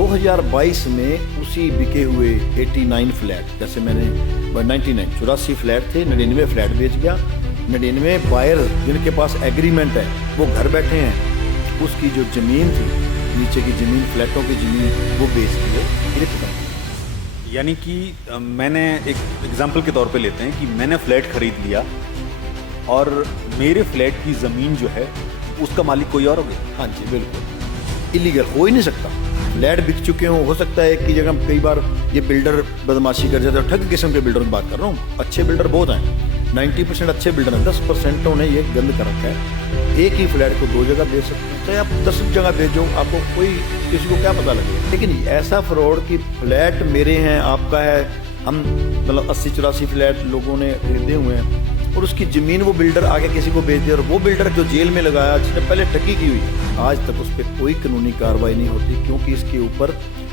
2022 में उसी बिके हुए 89 फ्लैट, जैसे मैंने 84 फ्लैट थे, 99 फ्लैट बेच गया। 99 बायर जिनके पास एग्रीमेंट है वो घर बैठे हैं, उसकी जो ज़मीन थी, नीचे की ज़मीन, फ्लैटों की ज़मीन, वो बेच दी है, ये खत्म। यानी कि मैंने एक एग्जांपल के तौर पे लेते हैं कि मैंने फ्लैट खरीद लिया और मेरे फ्लैट की ज़मीन जो है उसका मालिक कोई और हो गया। हाँ जी, बिल्कुल इलीगल हो ही नहीं सकता। फ्लैट बिक चुके हों, हो सकता है कि जगह कई बार ये बिल्डर बदमाशी कर जाते हैं, ठग किस्म के बिल्डरों की बात कर रहा हूँ। अच्छे बिल्डर बहुत हैं, 90% अच्छे बिल्डर हैं, 10% ने ये गंद कर रखा है। एक ही फ्लैट को 2 जगह बेच सकते हैं, चाहे आप 10 जगह बेचो, आपको कोई, किसी को क्या पता लगेगा। लेकिन ऐसा फ्रॉड कि फ्लैट मेरे हैं, आपका है, हम मतलब 80-84 फ्लैट लोगों ने खरीदे हुए हैं और उसकी ज़मीन वो बिल्डर आगे किसी को बेच दे, और वो बिल्डर जो जेल में लगाया, जिसने पहले ठगी की हुई है, आज तक उस पर कोई कानूनी कार्रवाई नहीं होती, क्योंकि इसके ऊपर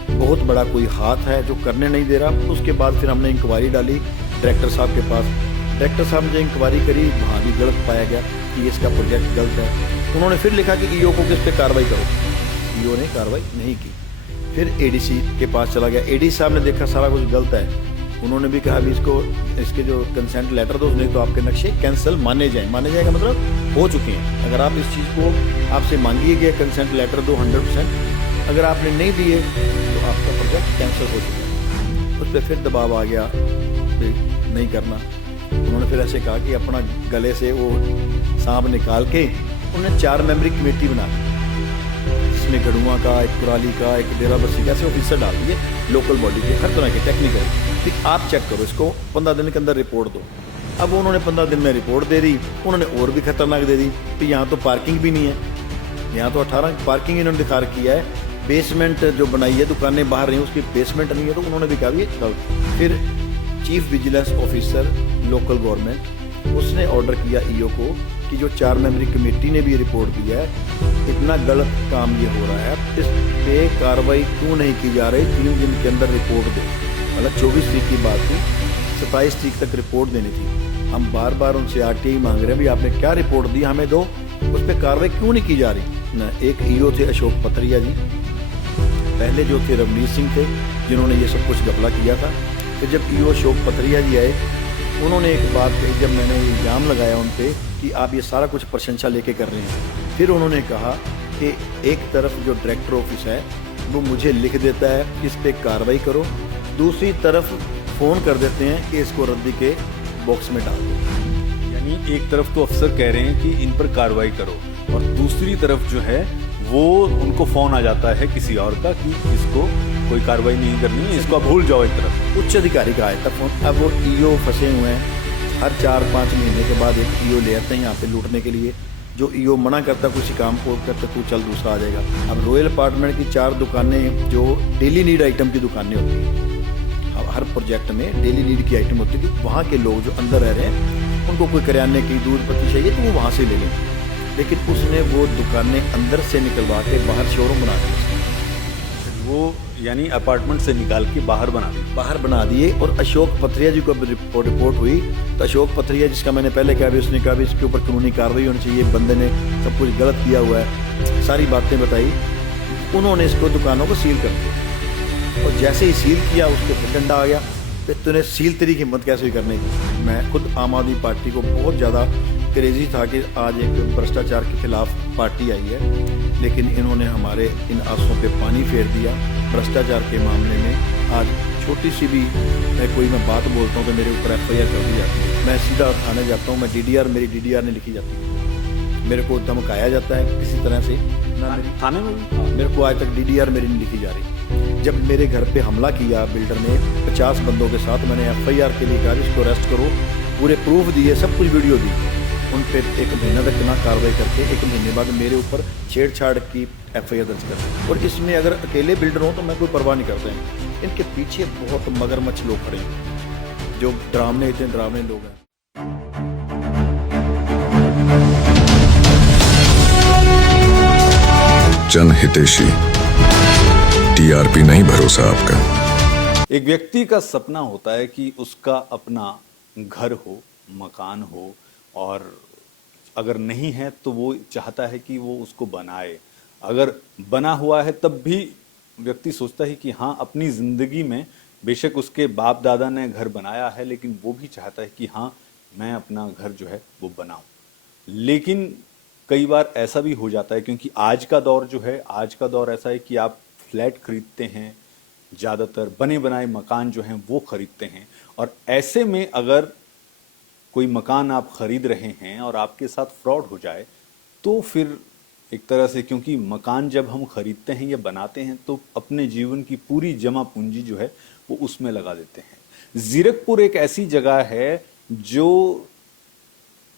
बहुत बड़ा कोई हाथ है जो करने नहीं दे रहा। उसके बाद फिर हमने इंक्वायरी डाली डायरेक्टर साहब के पास। डायरेक्टर साहब ने इंक्वायरी करी, वहाँ भी गलत पाया गया कि इसका प्रोजेक्ट गलत है। उन्होंने फिर लिखा कि ईओ को किस पे कार्रवाई करो, ईओ ने कार्रवाई नहीं की। फिर एडीसी के पास चला गया, एडीसी साहब ने देखा सारा कुछ गलत है, उन्होंने भी कहा अभी इसके जो कंसेंट लेटर दो, नहीं तो आपके नक्शे कैंसिल माने जाएगा मतलब हो चुके हैं। अगर आप इस चीज़ को आपसे मांगी गया कंसेंट लेटर दो 100%, अगर आपने नहीं दिए तो आपका प्रोजेक्ट कैंसिल हो चुका है। उस पर फिर दबाव आ गया, नहीं करना। उन्होंने फिर ऐसे कहा कि अपना गले से वो सांप निकाल के उन्होंने 4 मेंबरी कमेटी बना दी, जिसमें गढ़ुआ का, एक कुराली का, एक डेरा बस्सी का, ऐसे ऑफिसर डाल दिए लोकल बॉडी के, हर तरह के टेक्निकल। फिर आप चेक करो इसको, 15 दिन के अंदर रिपोर्ट दो। अब उन्होंने 15 दिन में रिपोर्ट दे दी, उन्होंने और भी खतरनाक दे दी कि यहाँ तो पार्किंग भी नहीं है, यहाँ तो 18 पार्किंग इन्होंने दिखा रखी है, बेसमेंट जो बनाई है, दुकानें बाहर नहीं, उसकी बेसमेंट नहीं है, तो उन्होंने भी कहा ये गलत। फिर chief vigilance officer local government, उसने ऑर्डर किया ईओ को कि जो 4 मेंबरी कमेटी ने भी रिपोर्ट दिया है, इतना गलत काम ये हो रहा है, इस पे कार्रवाई क्यों नहीं की जा रही, 3 दिन के अंदर रिपोर्ट दो। मतलब 24 तारीख की बात थी, 27 तारीख तक रिपोर्ट देनी थी। हम बार बार उनसे आरटीआई मांग रहे हैं, भी आपने क्या रिपोर्ट दी, हमें दो, उस पर कार्रवाई क्यों नहीं की जा रही ना। एक ईओ थे अशोक पथरिया जी, पहले जो थे रवनीत सिंह थे, जिन्होंने ये सब कुछ घपला किया था। फिर जब ईओ अशोक पथरिया जी आए, उन्होंने एक बात कही, जब मैंने इल्ज़ाम लगाया उन पर कि आप ये सारा कुछ प्रशंसा लेके कर रहे हैं, फिर उन्होंने कहा कि एक तरफ जो डायरेक्टर ऑफिस है वो मुझे लिख देता है इस पर कार्रवाई करो, दूसरी तरफ फ़ोन कर देते हैं कि इसको रद्दी के बॉक्स में डाल दो। यानी एक तरफ तो अफसर कह रहे हैं कि इन पर कार्रवाई करो, और दूसरी तरफ जो है वो उनको फ़ोन आ जाता है किसी और का कि इसको कोई कार्रवाई नहीं करनी है, इसको आप भूल जाओ। एक तरफ उच्च अधिकारी का आया था फोन। अब वो ईओ फंसे हुए हैं, हर 4-5 महीने के बाद एक ईओ ले आते हैं यहाँ पे लूटने के लिए। जो ईओ मना करता किसी काम को, करता तू चल दूसरा आ जाएगा। अब रॉयल अपार्टमेंट की 4 दुकानें जो डेली नीड आइटम की दुकानें होती हैं, हर प्रोजेक्ट में डेली नीड की आइटम होती है, वहाँ के लोग जो अंदर रह रहे हैं उनको कोई करियाने की दूध पत्ती चाहिए तो वो वहाँ से ले लें, लेकिन उसने वो दुकानें अंदर से निकलवा के बाहर शोरूम बना दिया। वो यानी अपार्टमेंट से निकाल के बाहर बना दिए। और अशोक पथरिया जी को रिपोर्ट हुई तो अशोक पथरिया, जिसका मैंने पहले कहा भी, उसने कहा भी इसके ऊपर कानूनी कार्रवाई होनी चाहिए, बंदे ने सब कुछ गलत किया हुआ है, सारी बातें बताई। उन्होंने इसको दुकानों को सील कर दिया, और जैसे ही सील किया उसके फिर डंडा आ गया, फिर तूने सील तेरी हिम्मत कैसे हुई करने की। मैं खुद आम आदमी पार्टी को बहुत ज़्यादा क्रेजी था कि आज एक भ्रष्टाचार के खिलाफ पार्टी आई है, लेकिन इन्होंने हमारे इन आंसुओं पे पानी फेर दिया। भ्रष्टाचार के मामले में आज छोटी सी भी मैं बात बोलता हूँ तो मेरे ऊपर FIR कर दी जाती है। मैं सीधा थाने जाता हूँ, मैं DDR, मेरी DDR ने लिखी जाती है, मेरे को धमकाया जाता है किसी तरह से ना। मेरी थाने में मेरे को आज तक DDR मेरी नहीं लिखी जा रही। जब मेरे घर पे हमला किया बिल्डर ने 50 बंदों के साथ, मैंने FIR के लिए कहा इसको अरेस्ट करो, पूरे प्रूफ दिए, सब कुछ वीडियो दी, उन पर 1 महीना तक ना कार्रवाई करके 1 महीने बाद मेरे ऊपर छेड़छाड़ की FIR दर्ज कर। और इसमें अगर अकेले बिल्डर हो तो मैं कोई परवाह नहीं करता है, इनके पीछे बहुत मगरमच्छ लोग खड़े हैं, जो इतने डरावने लोग हैं। जनहितैषी, TRP नहीं भरोसा आपका। एक व्यक्ति का सपना होता है कि उसका अपना घर हो, मकान हो, और अगर नहीं है तो वो चाहता है कि वो उसको बनाए। अगर बना हुआ है तब भी व्यक्ति सोचता है कि हाँ, अपनी ज़िंदगी में बेशक उसके बाप दादा ने घर बनाया है, लेकिन वो भी चाहता है कि हाँ, मैं अपना घर जो है वो बनाऊं। लेकिन कई बार ऐसा भी हो जाता है, क्योंकि आज का दौर जो है, आज का दौर ऐसा है कि आप फ्लैट खरीदते हैं, ज़्यादातर बने बनाए मकान जो हैं वो खरीदते हैं, और ऐसे में अगर कोई मकान आप खरीद रहे हैं और आपके साथ फ्रॉड हो जाए, तो फिर एक तरह से, क्योंकि मकान जब हम खरीदते हैं या बनाते हैं तो अपने जीवन की पूरी जमा पूंजी जो है वो उसमें लगा देते हैं। जीरकपुर एक ऐसी जगह है जो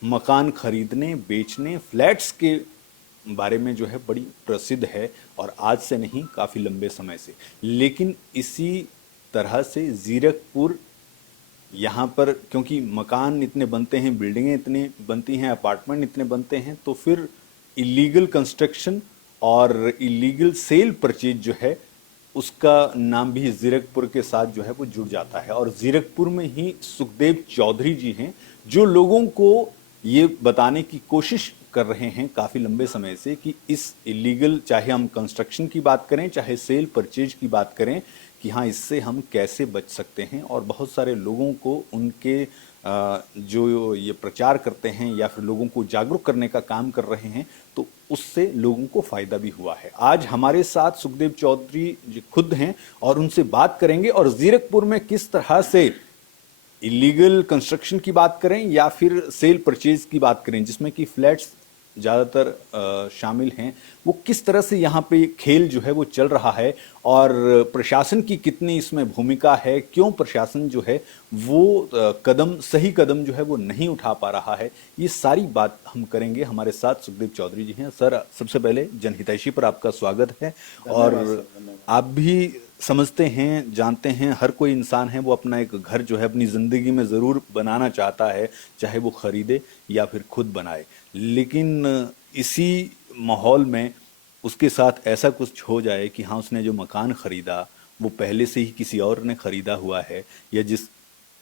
मकान खरीदने, बेचने, फ्लैट्स के बारे में जो है बड़ी प्रसिद्ध है, और आज से नहीं, काफ़ी लंबे समय से। लेकिन इसी तरह से जीरकपुर, यहाँ पर क्योंकि मकान इतने बनते हैं, बिल्डिंगें इतनी बनती हैं, अपार्टमेंट इतने बनते हैं, तो फिर इलीगल कंस्ट्रक्शन और इलीगल सेल परचेज जो है उसका नाम भी जीरकपुर के साथ जो है वो जुड़ जाता है। और जीरकपुर में ही सुखदेव चौधरी जी हैं जो लोगों को ये बताने की कोशिश कर रहे हैं काफ़ी लंबे समय से कि इस इलीगल, चाहे हम कंस्ट्रक्शन की बात करें, चाहे सेल परचेज की बात करें, कि हाँ, इससे हम कैसे बच सकते हैं। और बहुत सारे लोगों को उनके जो ये प्रचार करते हैं या फिर लोगों को जागरूक करने का काम कर रहे हैं, तो उससे लोगों को फ़ायदा भी हुआ है। आज हमारे साथ सुखदेव चौधरी जी खुद हैं और उनसे बात करेंगे, और जीरकपुर में किस तरह से इलीगल कंस्ट्रक्शन की बात करें या फिर सेल परचेज की बात करें, जिसमें कि फ्लैट्स ज़्यादातर शामिल हैं, वो किस तरह से यहाँ पे खेल जो है वो चल रहा है, और प्रशासन की कितनी इसमें भूमिका है, क्यों प्रशासन जो है वो सही कदम जो है वो नहीं उठा पा रहा है, ये सारी बात हम करेंगे। हमारे साथ सुखदेव चौधरी जी हैं। सर, सबसे पहले जनहितैषी पर आपका स्वागत है। और आप भी समझते हैं, जानते हैं, हर कोई इंसान है वो अपना एक घर जो है अपनी ज़िंदगी में ज़रूर बनाना चाहता है, चाहे वो खरीदे या फिर खुद बनाए। लेकिन इसी माहौल में उसके साथ ऐसा कुछ हो जाए कि हाँ, उसने जो मकान खरीदा वो पहले से ही किसी और ने खरीदा हुआ है, या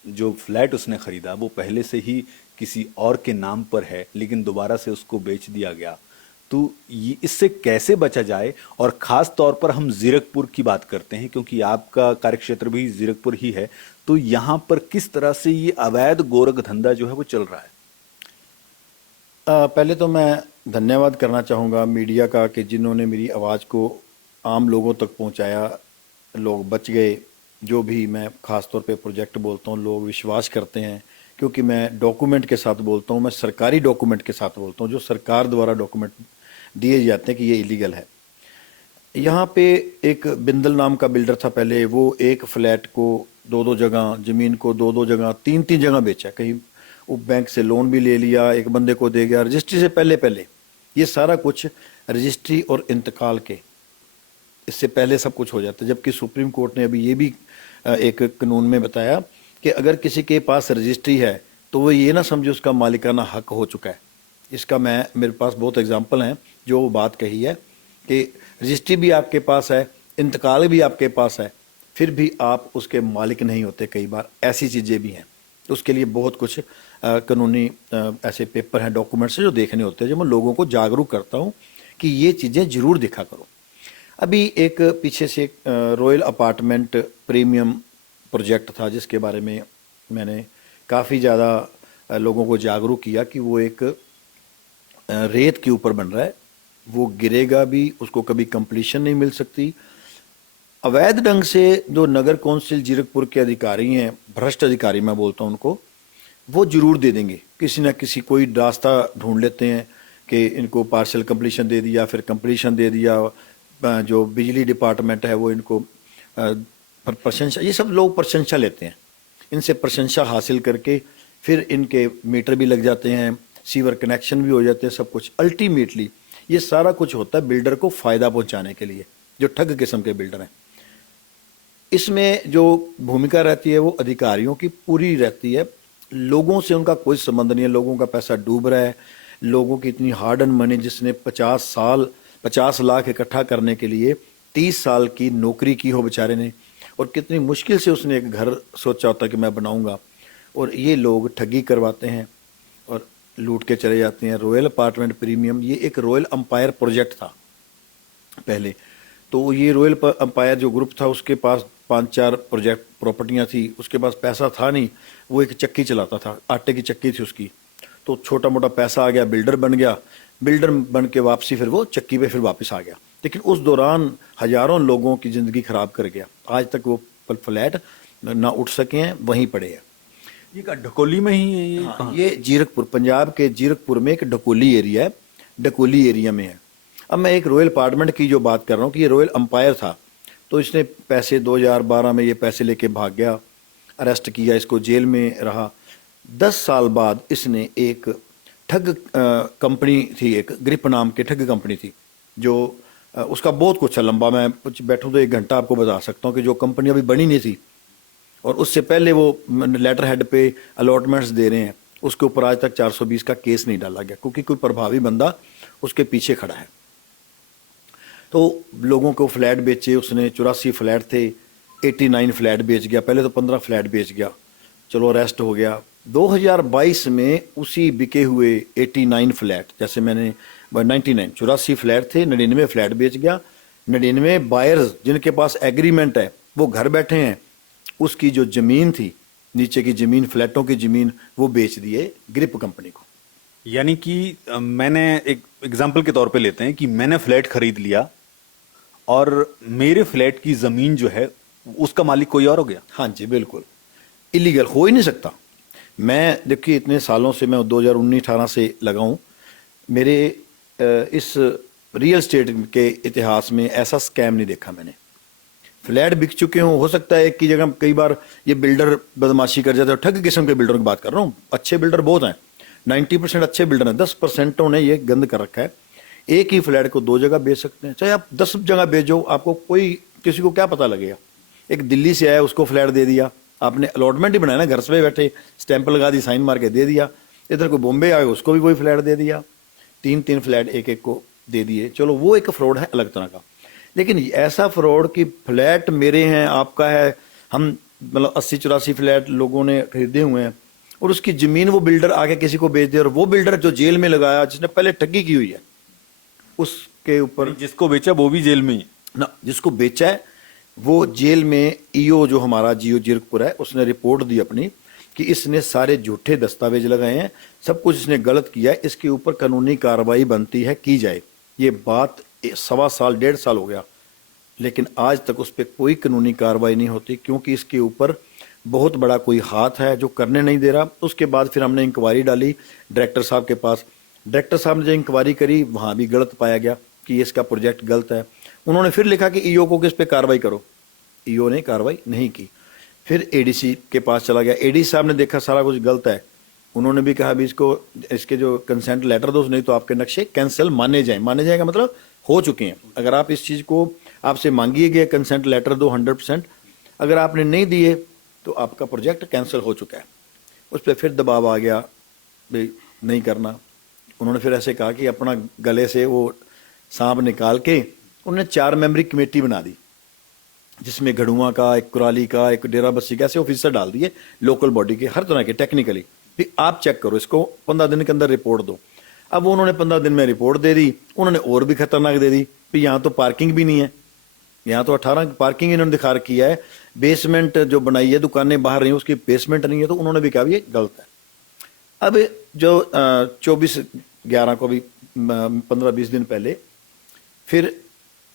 जो फ्लैट उसने खरीदा वो पहले से ही किसी और के नाम पर है, लेकिन दोबारा से उसको बेच दिया गया। तो ये इससे कैसे बचा जाए, और ख़ास तौर पर हम जीरकपुर की बात करते हैं क्योंकि आपका कार्यक्षेत्र भी जीरकपुर ही है, तो यहाँ पर किस तरह से ये अवैध गोरख धंधा जो है वो चल रहा है? पहले तो मैं धन्यवाद करना चाहूँगा मीडिया का कि जिन्होंने मेरी आवाज़ को आम लोगों तक पहुँचाया। लोग बच गए। जो भी मैं ख़ास तौर पे प्रोजेक्ट बोलता हूँ, लोग विश्वास करते हैं, क्योंकि मैं डॉक्यूमेंट के साथ बोलता हूँ, मैं सरकारी डॉक्यूमेंट के साथ बोलता हूँ, जो सरकार द्वारा डॉक्यूमेंट दिए जाते हैं कि ये इलीगल है। यहाँ पे एक बिंदल नाम का बिल्डर था पहले, वो एक फ्लैट को दो जगह, ज़मीन को दो जगह, तीन जगह बेचा। कहीं वो बैंक से लोन भी ले लिया, एक बंदे को दे गया रजिस्ट्री से पहले। ये सारा कुछ रजिस्ट्री और इंतकाल के इससे पहले सब कुछ हो जाता है। जबकि सुप्रीम कोर्ट ने अभी ये भी एक कानून में बताया कि अगर किसी के पास रजिस्ट्री है तो वो ये ना समझे उसका मालिकाना हक हो चुका है। इसका मेरे पास बहुत एग्जांपल हैं जो वो बात कही है कि रजिस्ट्री भी आपके पास है, इंतकाल भी आपके पास है, फिर भी आप उसके मालिक नहीं होते। कई बार ऐसी चीज़ें भी हैं। तो उसके लिए बहुत कुछ कानूनी ऐसे पेपर हैं, डॉक्यूमेंट्स हैं जो देखने होते हैं, जो मैं लोगों को जागरूक करता हूँ कि ये चीज़ें ज़रूर देखा करो। अभी एक पीछे से रॉयल अपार्टमेंट प्रीमियम प्रोजेक्ट था जिसके बारे में मैंने काफ़ी ज़्यादा लोगों को जागरूक किया कि वो एक रेत के ऊपर बन रहा है, वो गिरेगा भी, उसको कभी कंप्लीशन नहीं मिल सकती। अवैध ढंग से जो नगर कौंसिल जीरकपुर के अधिकारी हैं, भ्रष्ट अधिकारी मैं बोलता हूँ उनको, वो जरूर दे देंगे। किसी ना किसी कोई रास्ता ढूंढ लेते हैं कि इनको पार्शल कंप्लीशन दे दिया, फिर कंप्लीशन दे दिया। जो बिजली डिपार्टमेंट है वो इनको प्रशंसा, ये सब लोग प्रशंसा लेते हैं, इनसे प्रशंसा हासिल करके फिर इनके मीटर भी लग जाते हैं, सीवर कनेक्शन भी हो जाते हैं, सब कुछ। अल्टीमेटली ये सारा कुछ होता है बिल्डर को फ़ायदा पहुंचाने के लिए, जो ठग किस्म के बिल्डर हैं। इसमें जो भूमिका रहती है वो अधिकारियों की पूरी रहती है, लोगों से उनका कोई संबंध नहीं है। लोगों का पैसा डूब रहा है, लोगों की इतनी हार्ड एंड मनी, जिसने 50 लाख इकट्ठा करने के लिए 30 साल की नौकरी की हो बेचारे ने, और कितनी मुश्किल से उसने एक घर सोचा होता कि मैं बनाऊंगा, और ये लोग ठगी करवाते हैं और लूट के चले जाते हैं। रॉयल अपार्टमेंट प्रीमियम, ये एक रॉयल अंपायर प्रोजेक्ट था पहले, तो ये रॉयल अंपायर जो ग्रुप था उसके पास 5-4 प्रोजेक्ट प्रॉपर्टियां थी, उसके पास पैसा था नहीं, वो एक चक्की चलाता था, आटे की चक्की थी उसकी। तो छोटा मोटा पैसा आ गया, बिल्डर बन गया, बिल्डर बन के वापसी फिर वो चक्की पे फिर वापस आ गया। लेकिन उस दौरान हजारों लोगों की ज़िंदगी ख़राब कर गया। आज तक वो फ्लैट ना उठ सके हैं, वहीं पड़े हैं। ये का ढकोली में ही है ये? हाँ, ये जीरकपुर, पंजाब के जीरकपुर में एक ढकोली एरिया है, ढकोली एरिया में है। अब मैं एक रॉयल अपार्टमेंट की जो बात कर रहा हूँ कि ये रॉयल अंपायर था, तो इसने पैसे 2012 में ये पैसे लेके भाग गया, अरेस्ट किया, इसको जेल में रहा। 10 साल बाद इसने एक ठग कंपनी थी, एक ग्रिप नाम की ठग कंपनी थी, जो उसका बहुत कुछ है लंबा, मैं कुछ बैठूँ तो 1 घंटा आपको बता सकता हूँ कि जो कंपनी अभी बनी नहीं थी और उससे पहले वो लेटर हेड पे अलॉटमेंट्स दे रहे हैं, उसके ऊपर आज तक 420 का केस नहीं डाला गया क्योंकि कोई प्रभावी बंदा उसके पीछे खड़ा है। तो लोगों को फ्लैट बेचे उसने, 84 फ्लैट थे, 89 फ्लैट बेच गया, पहले तो 15 फ्लैट बेच गया, चलो अरेस्ट हो गया। 2022 में उसी बिके हुए 89 फ्लैट, जैसे मैंने 99 84 फ्लैट थे, 99 फ्लैट बेच गया। 99 बायर्स जिनके पास एग्रीमेंट है वो घर बैठे हैं, उसकी जो ज़मीन थी, नीचे की ज़मीन, फ्लैटों की ज़मीन, वो बेच दिए ग्रिप कंपनी को। यानी कि मैंने एक एग्जाम्पल के तौर पे लेते हैं कि मैंने फ्लैट खरीद लिया और मेरे फ्लैट की जमीन जो है उसका मालिक कोई और हो गया। हाँ जी, बिल्कुल इलीगल हो ही नहीं सकता। मैं देखिए इतने सालों से, मैं 2019-18 से लगा हूँ, मेरे इस रियल स्टेट के इतिहास में ऐसा स्कैम नहीं देखा मैंने। फ्लैट बिक चुके हों, हो सकता है एक की जगह कई बार ये बिल्डर बदमाशी कर जाते हैं, ठग किस्म के बिल्डरों की बात कर रहा हूँ। अच्छे बिल्डर बहुत हैं, 90% अच्छे बिल्डर हैं, 10% ने ये गंद कर रखा है। एक ही फ्लैट को 2 जगह बेच सकते हैं, चाहे आप 10 जगह बेचो, आपको कोई, किसी को क्या पता लगेगा। एक दिल्ली से आया, उसको फ्लैट दे दिया, आपने अलॉटमेंट ही बनाया ना, घर से बैठे स्टैंप लगा दी, साइन मार के दे दिया। इधर को बॉम्बे आए, उसको भी कोई फ्लैट दे दिया, 3-3 फ्लैट एक एक को दे दिए। चलो वो एक फ्रॉड है अलग तरह का, लेकिन ऐसा फ्रॉड कि फ्लैट मेरे हैं, आपका है, हम मतलब 80-84 फ्लैट लोगों ने खरीदे हुए हैं और उसकी ज़मीन वो बिल्डर आके किसी को बेच दे, और वो बिल्डर जो जेल में लगाया, जिसने पहले ठगी की हुई है, उसके ऊपर जिसको बेचा वो भी जेल में ही ना, जिसको बेचा है वो जेल में। ईओ जो हमारा जियो जीरकपुर है, उसने रिपोर्ट दी अपनी कि इसने सारे झूठे दस्तावेज लगाए हैं, सब कुछ इसने गलत किया है, इसके ऊपर कानूनी कार्रवाई बनती है, की जाए। ये बात 1.25 साल 1.5 साल हो गया, लेकिन आज तक उस पर कोई कानूनी कार्रवाई नहीं होती, क्योंकि इसके ऊपर बहुत बड़ा कोई हाथ है जो करने नहीं दे रहा। उसके बाद फिर हमने इंक्वायरी डाली डायरेक्टर साहब के पास, डायरेक्टर साहब ने जो इंक्वायरी करी वहाँ भी गलत पाया गया कि इसका प्रोजेक्ट गलत है। उन्होंने फिर लिखा कि ईओ को किस पे कार्रवाई करो, ईओ ने कार्रवाई नहीं की। फिर एडीसी के पास चला गया, एडीसी साहब ने देखा सारा कुछ गलत है, उन्होंने भी कहा भी इसको, इसके जो कंसेंट लेटर दो, नहीं तो आपके नक्शे कैंसिल माने जाएं। माने जाएगा मतलब हो चुके हैं। अगर आप इस चीज़ को, आपसे मांगिए गए कंसेंट लेटर दो 100%, अगर आपने नहीं दिए तो आपका प्रोजेक्ट कैंसिल हो चुका है। उस पर फिर दबाव आ गया भाई नहीं करना। उन्होंने फिर ऐसे कहा कि अपना गले से वो सांप निकाल के उन्होंने 4 मेंबरी कमेटी बना दी, जिसमें गढ़ुआ का, एक कुराली का, एक डेरा बस्सी का, ऐसे ऑफिसर डाल दिए लोकल बॉडी के, हर तरह के टेक्निकली, फिर आप चेक करो इसको, 15 दिन के अंदर रिपोर्ट दो। अब उन्होंने 15 दिन में रिपोर्ट दे दी। उन्होंने और भी खतरनाक दे दी कि यहाँ तो पार्किंग भी नहीं है, यहाँ तो 18 पार्किंग इन्होंने दिखा रखी है, बेसमेंट जो बनाई है, दुकानें बाहर नहीं, उसकी बेसमेंट नहीं है, तो उन्होंने भी कहा ये गलत है। अब जो 24/11 को भी 15-20 दिन पहले फिर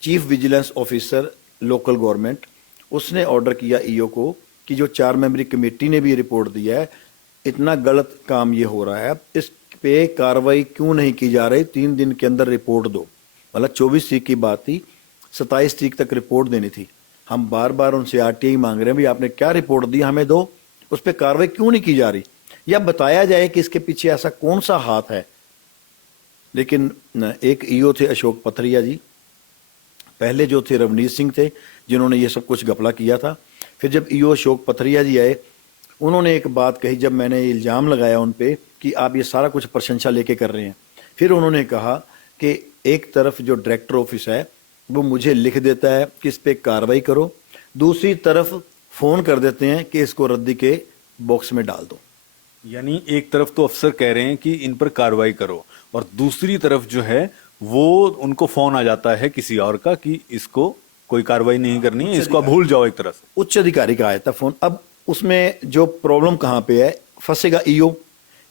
chief vigilance officer local government, उसने ऑर्डर किया ईओ को कि जो 4 मेंबरी कमेटी ने भी रिपोर्ट दिया है, इतना गलत काम ये हो रहा है, इस पे कार्रवाई क्यों नहीं की जा रही, 3 दिन के अंदर रिपोर्ट दो। मतलब 24 तारीख की बात थी, 27 तारीख तक रिपोर्ट देनी थी। हम बार बार उनसे आरटीआई मांग रहे हैं, भाई आपने क्या रिपोर्ट दी, हमें दो, उस पर कार्रवाई क्यों नहीं की जा रही, या बताया जाए कि इसके पीछे ऐसा कौन सा हाथ है। लेकिन एक ईओ थे अशोक पथरिया जी, पहले जो थे रवनीत सिंह थे, जिन्होंने ये सब कुछ घपला किया था। फिर जब ईओ अशोक पथरिया जी आए, उन्होंने एक बात कही, जब मैंने इल्ज़ाम लगाया उन पे कि आप ये सारा कुछ प्रशंसा लेके कर रहे हैं, फिर उन्होंने कहा कि एक तरफ जो डायरेक्टर ऑफिस है वो मुझे लिख देता है कि इस पर कार्रवाई करो, दूसरी तरफ फ़ोन कर देते हैं कि इसको रद्दी के बॉक्स में डाल दो। यानी एक तरफ तो अफसर कह रहे हैं कि इन पर कार्रवाई करो, और दूसरी तरफ जो है वो उनको फोन आ जाता है किसी और का कि इसको कोई कार्रवाई नहीं करनी है, इसको आप भूल जाओ एक तरह से। उच्च अधिकारी का आया था फोन। अब उसमें जो प्रॉब्लम कहाँ पे है, फंसेगा ईओ,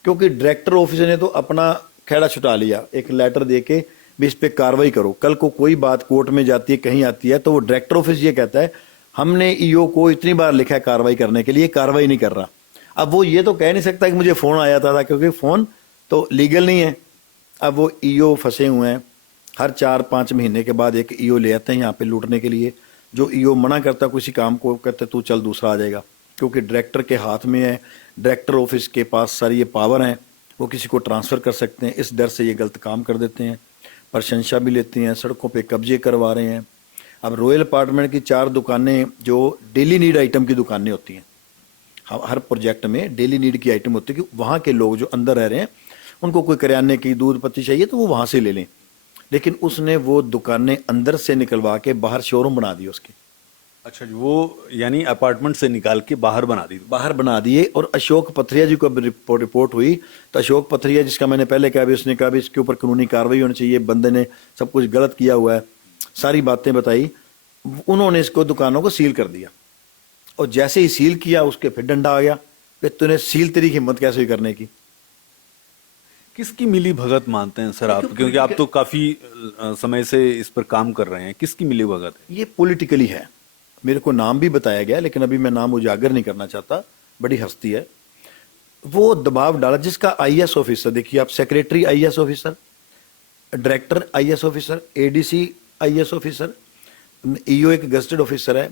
क्योंकि डायरेक्टर ऑफिसर ने तो अपना खेड़ा छुटा लिया एक लेटर दे के भी इस पे कार्रवाई करो। कल को कोई बात कोर्ट में जाती है, कहीं आती है, तो वो डायरेक्टर ऑफिस ये कहता है हमने ईओ को इतनी बार लिखा है कार्रवाई करने के लिए, कार्रवाई नहीं कर रहा। अब वो ये तो कह नहीं सकता कि मुझे फोन आया था, क्योंकि फोन तो लीगल नहीं है। अब वो ईओ फंसे हुए हैं, हर 4-5 महीने के बाद एक ईओ ले आते हैं यहाँ पे लूटने के लिए। जो ईओ मना करता किसी काम को, कहते तू चल दूसरा आ जाएगा, क्योंकि डायरेक्टर के हाथ में है, डायरेक्टर ऑफिस के पास सारी ये पावर हैं, वो किसी को ट्रांसफ़र कर सकते हैं। इस डर से ये गलत काम कर देते हैं, प्रशंसा भी लेते हैं, सड़कों पे कब्जे करवा रहे हैं। अब रॉयल अपार्टमेंट की 4 दुकानें जो डेली नीड आइटम की दुकानें होती हैं, हर प्रोजेक्ट में डेली नीड की आइटम होती है कि वहाँ के लोग जो अंदर रह रहे हैं उनको कोई करियाने की दूध पत्ती चाहिए तो वो वहाँ से ले लें। लेकिन उसने वो दुकानें अंदर से निकलवा के बाहर शोरूम बना दिए उसके। अच्छा जी, वो यानी अपार्टमेंट से निकाल के बाहर बना दी। बाहर बना दिए। और अशोक पथरिया जी को अब रिपोर्ट हुई, तो अशोक पथरिया जिसका मैंने पहले कहा भी, उसने कहा भी इसके ऊपर कानूनी कार्रवाई होनी चाहिए, बंदे ने सब कुछ गलत किया हुआ है, सारी बातें बताई। उन्होंने इसको दुकानों को सील कर दिया, और जैसे ही सील किया उसके फिर डंडा आ गया कि तूने सील, तेरी हिम्मत कैसे हुई करने की। किसकी मिली भगत मानते हैं सर आप, क्योंकि आप तो काफी समय से इस पर काम कर रहे हैं, किसकी मिली भगत है? ये पॉलिटिकली है। मेरे को नाम भी बताया गया, लेकिन अभी मैं नाम उजागर नहीं करना चाहता। बड़ी हस्ती है, वो दबाव डाला जिसका आईएएस ऑफिसर, देखिए आप, secretary IAS officer, director IAS officer, ADC IAS officer, EO एक गजेटेड ऑफिसर है।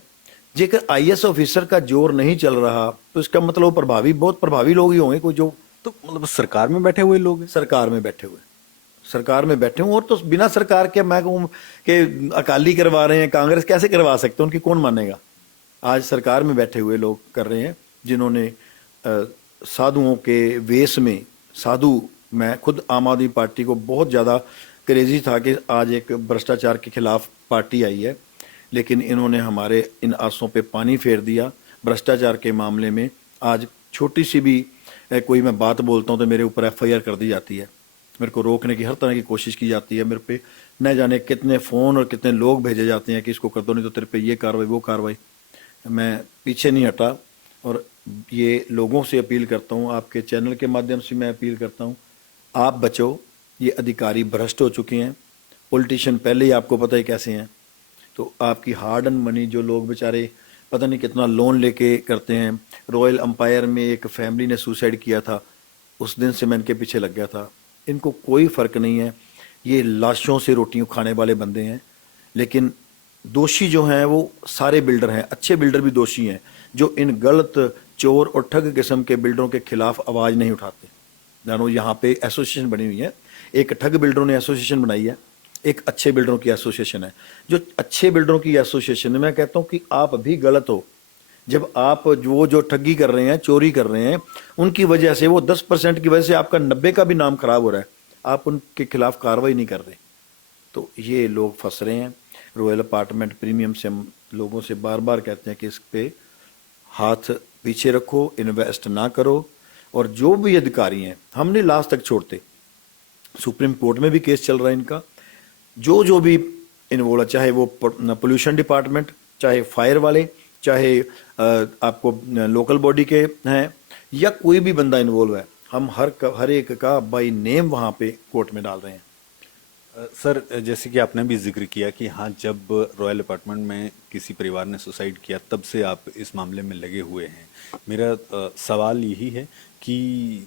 जेकर आईएएस ऑफिसर का जोर नहीं चल रहा तो इसका मतलब प्रभावी, बहुत प्रभावी लोग ही होंगे कोई जो, तो मतलब सरकार में बैठे हुए लोग हैं। सरकार में बैठे हुए, सरकार में बैठे हूँ। और तो बिना सरकार के मैं कहूँ कि अकाली करवा रहे हैं, कांग्रेस कैसे करवा सकते हैं, उनकी कौन मानेगा। आज सरकार में बैठे हुए लोग कर रहे हैं, जिन्होंने साधुओं के वेश में, साधु, मैं खुद आम आदमी पार्टी को बहुत ज़्यादा क्रेजी था कि आज एक भ्रष्टाचार के खिलाफ पार्टी आई है, लेकिन इन्होंने हमारे इन आसों पे पानी फेर दिया। भ्रष्टाचार के मामले में आज छोटी सी भी कोई मैं बात बोलता हूँ तो मेरे ऊपर एफआईआर कर दी जाती है, मेरे को रोकने की हर तरह की कोशिश की जाती है। मेरे पे न जाने कितने फ़ोन और कितने लोग भेजे जाते हैं कि इसको कर दो, नहीं तो तेरे पे ये कार्रवाई वो कार्रवाई। मैं पीछे नहीं हटा, और ये लोगों से अपील करता हूँ, आपके चैनल के माध्यम से मैं अपील करता हूँ, आप बचो। ये अधिकारी भ्रष्ट हो चुके हैं, पॉलिटिशियन पहले ही आपको पता है कैसे हैं। तो आपकी हार्ड एंड मनी जो लोग बेचारे पता नहीं कितना लोन लेके करते हैं। रॉयल अंपायर में एक फैमिली ने सुसाइड किया था, उस दिन से मैं इनके पीछे लग गया था। इनको कोई फ़र्क नहीं है, ये लाशों से रोटियां खाने वाले बंदे हैं। लेकिन दोषी जो हैं वो सारे बिल्डर हैं, अच्छे बिल्डर भी दोषी हैं, जो इन गलत, चोर और ठग किस्म के बिल्डरों के खिलाफ आवाज़ नहीं उठाते। जानो यहाँ पे एसोसिएशन बनी हुई है, एक ठग बिल्डरों ने एसोसिएशन बनाई है, एक अच्छे बिल्डरों की एसोसिएशन है। जो अच्छे बिल्डरों की एसोसिएशन है, मैं कहता हूँ कि आप भी गलत हो। जब आप जो ठगी कर रहे हैं, चोरी कर रहे हैं, उनकी वजह से, वो 10% की वजह से आपका 90 का भी नाम खराब हो रहा है, आप उनके खिलाफ कार्रवाई नहीं कर रहे, तो ये लोग फंस रहे हैं। रॉयल अपार्टमेंट प्रीमियम से हम लोगों से बार बार कहते हैं कि इस पे हाथ पीछे रखो, इन्वेस्ट ना करो। और जो भी अधिकारी हैं, हम नहीं लास्ट तक छोड़ते। सुप्रीम कोर्ट में भी केस चल रहा है इनका। जो भी इन्वॉल्व, चाहे वो पोल्यूशन डिपार्टमेंट, चाहे फायर वाले, चाहे आपको लोकल बॉडी के हैं, या कोई भी बंदा इन्वॉल्व है, हम हर एक का बाय नेम वहाँ पे कोर्ट में डाल रहे हैं। सर, जैसे कि आपने भी जिक्र किया कि हाँ, जब रॉयल अपार्टमेंट में किसी परिवार ने सुसाइड किया तब से आप इस मामले में लगे हुए हैं। मेरा सवाल यही है कि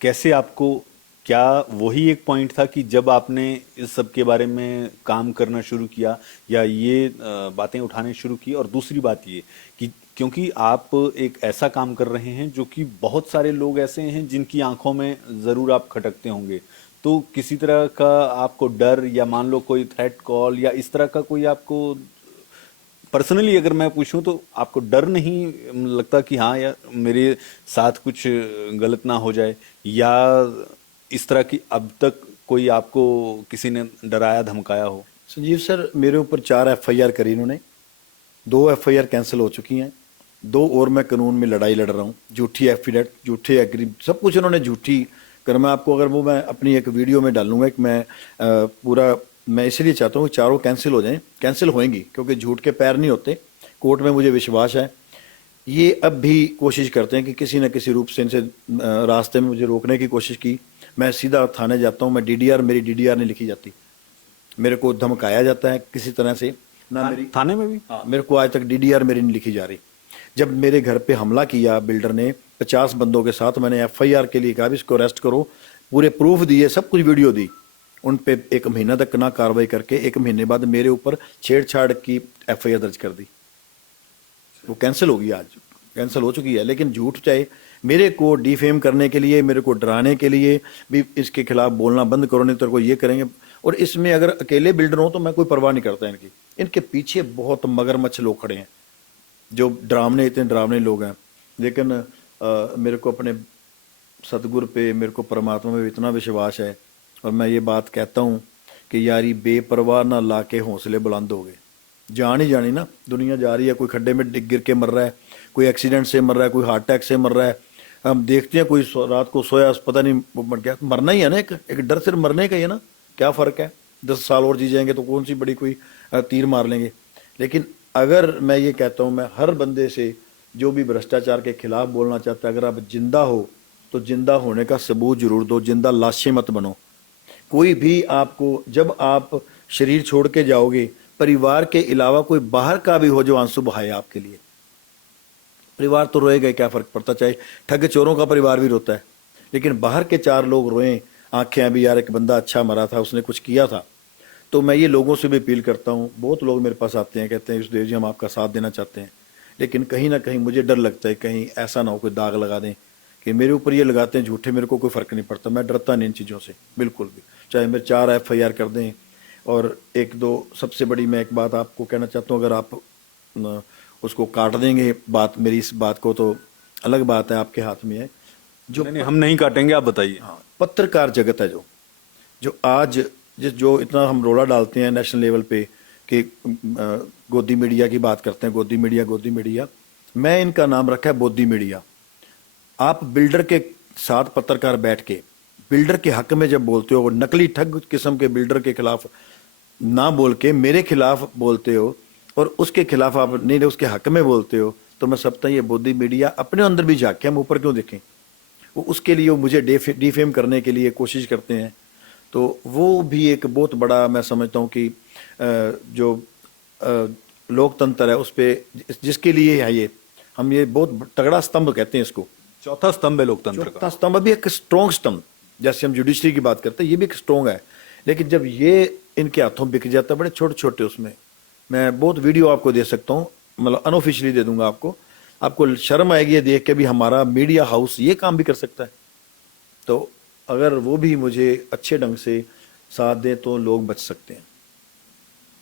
कैसे आपको, क्या वही एक पॉइंट था कि जब आपने इस सब के बारे में काम करना शुरू किया या ये बातें उठाने शुरू की? और दूसरी बात ये कि क्योंकि आप एक ऐसा काम कर रहे हैं जो कि बहुत सारे लोग ऐसे हैं जिनकी आंखों में ज़रूर आप खटकते होंगे, तो किसी तरह का आपको डर, या मान लो कोई थ्रेट कॉल या इस तरह का कोई आपको पर्सनली अगर मैं पूछूं तो आपको डर नहीं लगता कि हाँ यार मेरे साथ कुछ गलत ना हो जाए, या इस तरह की अब तक कोई आपको किसी ने डराया धमकाया हो? संजीव सर, मेरे ऊपर 4 एफआईआर करी इन्होंने, 2 एफआईआर कैंसिल हो चुकी हैं, 2 और मैं कानून में लड़ाई लड़ रहा हूँ। झूठी एफिडेविट, झूठे एग्री, सब कुछ इन्होंने झूठी कर। मैं आपको, अगर वो मैं अपनी एक वीडियो में डालूंगा कि मैं पूरा मैं इसलिए चाहता हूँ कि चारों कैंसिल हो जाएं, कैंसिल होंगी क्योंकि झूठ के पैर नहीं होते। कोर्ट में मुझे विश्वास है। ये अब भी कोशिश करते हैं कि किसी न किसी रूप से इनसे रास्ते में मुझे रोकने की कोशिश की। मैं सीधा थाने जाता हूँ, मैं डीडीआर, मेरी डीडीआर नहीं लिखी जाती, मेरे को धमकाया जाता है किसी तरह से ना। मेरी थाने में भी हाँ, मेरे को आज तक डीडीआर मेरी नहीं लिखी जा रही। जब मेरे घर पे हमला किया बिल्डर ने 50 बंदों के साथ, मैंने एफआईआर के लिए कहा भी इसको अरेस्ट करो, पूरे प्रूफ दिए, सब कुछ वीडियो दी, उन पे 1 महीना तक ना कार्रवाई करके 1 महीने बाद मेरे ऊपर छेड़छाड़ की एफआईआर दर्ज कर दी। वो कैंसिल होगी, आज कैंसिल हो चुकी है। लेकिन झूठ चाहे मेरे को डिफेम करने के लिए, मेरे को डराने के लिए भी इसके खिलाफ बोलना बंद करो, नहीं तो को ये करेंगे। और इसमें अगर अकेले बिल्डर हो तो मैं कोई परवाह नहीं करता इनकी, इनके पीछे बहुत मगरमच्छ लोग खड़े हैं जो डरावने, इतने डरावने लोग हैं। लेकिन मेरे को अपने सतगुरु पे, मेरे को परमात्मा में इतना विश्वास है और मैं ये बात कहता हूँ कि यारी बेपरवाह ना ला के हौसले बुलंद हो गए। जान ही जानी ना, दुनिया जा रही है, कोई खड्डे में गिर के मर रहा है, कोई एक्सीडेंट से मर रहा है, कोई हार्ट अटैक से मर रहा है। हम देखते हैं कोई रात को सोया, पता नहीं वो मर गया, मरना ही है ना, एक डर सिर्फ मरने का ही है ना। क्या फ़र्क है, 10 साल और जी जाएंगे तो कौन सी बड़ी कोई तीर मार लेंगे। लेकिन अगर मैं ये कहता हूँ, मैं हर बंदे से जो भी भ्रष्टाचार के खिलाफ बोलना चाहता है, अगर आप जिंदा हो तो जिंदा होने का सबूत जरूर दो, जिंदा लाशें मत बनो। कोई भी आपको, जब आप शरीर छोड़ के जाओगे, परिवार के अलावा कोई बाहर का भी हो जो आंसू बहाए आपके लिए, परिवार तो रोएगा, क्या फर्क पड़ता, चाहे ठग चोरों का परिवार भी रोता है, लेकिन बाहर के 4 लोग रोएं, आंखें अभी यार एक बंदा अच्छा मरा था, उसने कुछ किया था। तो मैं ये लोगों से भी अपील करता हूँ। बहुत लोग मेरे पास आते हैं, कहते हैं युसुदेव जी हम आपका साथ देना चाहते हैं, लेकिन कहीं ना कहीं मुझे डर लगता है कहीं ऐसा ना हो कोई दाग लगा दें कि मेरे ऊपर ये लगाते हैं झूठे, मेरे को कोई फ़र्क नहीं पड़ता, मैं डरता नहीं इन चीज़ों से बिल्कुल भी। चाहे मेरे 4 एफआईआर कर दें। और 1-2 सबसे बड़ी मैं एक बात आपको कहना चाहता हूँ, अगर आप उसको काट देंगे बात, मेरी इस बात को, तो अलग बात है, आपके हाथ में है। जो नहीं, हम नहीं काटेंगे, आप बताइए। हाँ, पत्रकार जगत है जो आज जो इतना हम रोला डालते हैं नेशनल लेवल पे कि गोदी मीडिया की बात करते हैं, गोदी मीडिया, मैं इनका नाम रखा है बोदी मीडिया। आप बिल्डर के साथ पत्रकार बैठ के बिल्डर के हक में जब बोलते हो, वो नकली ठग किस्म के बिल्डर के खिलाफ ना बोल के मेरे खिलाफ बोलते हो और उसके खिलाफ आप नहीं उसके हक में बोलते हो, तो मैं समझता हूँ ये बोदी मीडिया अपने अंदर भी झाके, हम ऊपर क्यों देखें। वो उसके लिए वो मुझे डिफेम करने के लिए कोशिश करते हैं। तो वो भी एक बहुत बड़ा मैं समझता हूँ कि जो लोकतंत्र है उस पर, जिसके लिए है ये, हम ये बहुत तगड़ा स्तंभ कहते हैं इसको, चौथा स्तंभ है लोकतंत्र का। चौथा स्तंभ भी एक स्ट्रॉन्ग स्तंभ, जैसे हम जुडिशरी की बात करते हैं, ये भी एक स्ट्रॉन्ग है। लेकिन जब ये इनके हाथों बिक जाता है, बड़े छोटे छोटे, उसमें मैं बहुत वीडियो आपको दे सकता हूँ, मतलब अनऑफिशियली दे दूंगा आपको शर्म आएगी ये देख के भी हमारा मीडिया हाउस ये काम भी कर सकता है। तो अगर वो भी मुझे अच्छे ढंग से साथ दें तो लोग बच सकते हैं।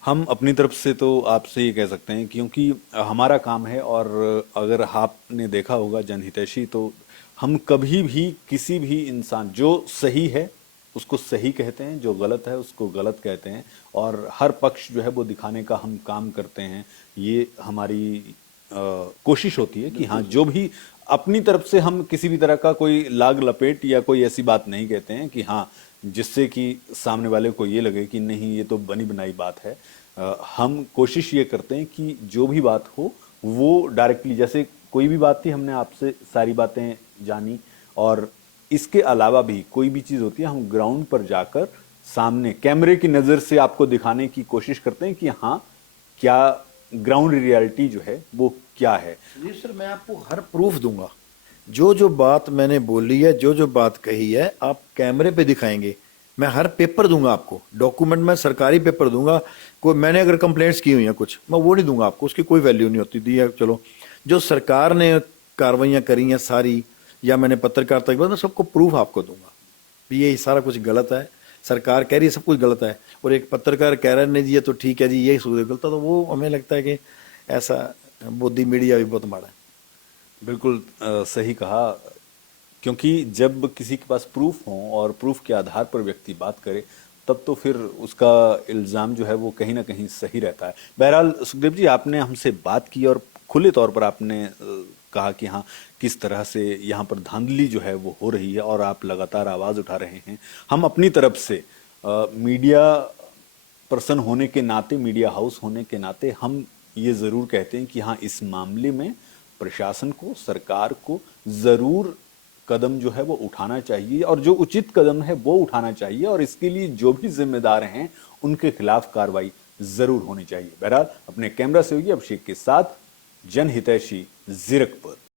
हम अपनी तरफ से तो आपसे ये कह सकते हैं, क्योंकि हमारा काम है, और अगर आपने देखा होगा जनहितैषी, तो हम कभी भी किसी भी इंसान जो सही है उसको सही कहते हैं, जो गलत है उसको गलत कहते हैं, और हर पक्ष जो है वो दिखाने का हम काम करते हैं। ये हमारी कोशिश होती है कि हाँ, जो भी अपनी तरफ से हम किसी भी तरह का कोई लाग लपेट या कोई ऐसी बात नहीं कहते हैं कि हाँ जिससे कि सामने वाले को ये लगे कि नहीं ये तो बनी बनाई बात है। हम कोशिश ये करते हैं कि जो भी बात हो वो डायरेक्टली, जैसे कोई भी बात थी हमने आपसे सारी बातें जानी, और इसके अलावा भी कोई भी चीज़ होती है हम ग्राउंड पर जाकर सामने कैमरे की नज़र से आपको दिखाने की कोशिश करते हैं कि हाँ क्या ग्राउंड रियलिटी जो है वो क्या है। जी सर, मैं आपको हर प्रूफ दूंगा, जो बात मैंने बोली है, जो बात कही है, आप कैमरे पे दिखाएंगे, मैं हर पेपर दूंगा आपको, डॉक्यूमेंट में सरकारी पेपर दूंगा। कोई मैंने अगर कंप्लेंट्स की हुई हैं कुछ, मैं वो नहीं दूंगा आपको, उसकी कोई वैल्यू नहीं होती दी है। चलो जो सरकार ने कार्रवाइयाँ करी हैं सारी, या मैंने पत्रकारिता के बाद, मैं सबको प्रूफ आपको दूंगा भी ये सारा कुछ गलत है, सरकार कह रही है सब कुछ गलत है, और एक पत्रकार कह रहा है नहीं जी ये तो ठीक है जी, ये गलत है, तो वो हमें लगता है कि ऐसा बोदी मीडिया भी बहुत माड़ा है। बिल्कुल सही कहा, क्योंकि जब किसी के पास प्रूफ हो और प्रूफ के आधार पर व्यक्ति बात करे, तब तो फिर उसका इल्ज़ाम जो है वो कहीं ना कहीं सही रहता है। बहरहाल सुखदेव जी, आपने हमसे बात की और खुले तौर पर आपने कहा कि हाँ किस तरह से यहाँ पर धांधली जो है वो हो रही है, और आप लगातार आवाज़ उठा रहे हैं। हम अपनी तरफ से मीडिया पर्सन होने के नाते, मीडिया हाउस होने के नाते हम ये ज़रूर कहते हैं कि हाँ, इस मामले में प्रशासन को, सरकार को ज़रूर कदम जो है वो उठाना चाहिए और जो उचित कदम है वो उठाना चाहिए और इसके लिए जो भी जिम्मेदार हैं उनके खिलाफ कार्रवाई जरूर होनी चाहिए। बहरहाल अपने कैमरा सहयोगी अभिषेक के साथ जनहितैषी जीरकपुर।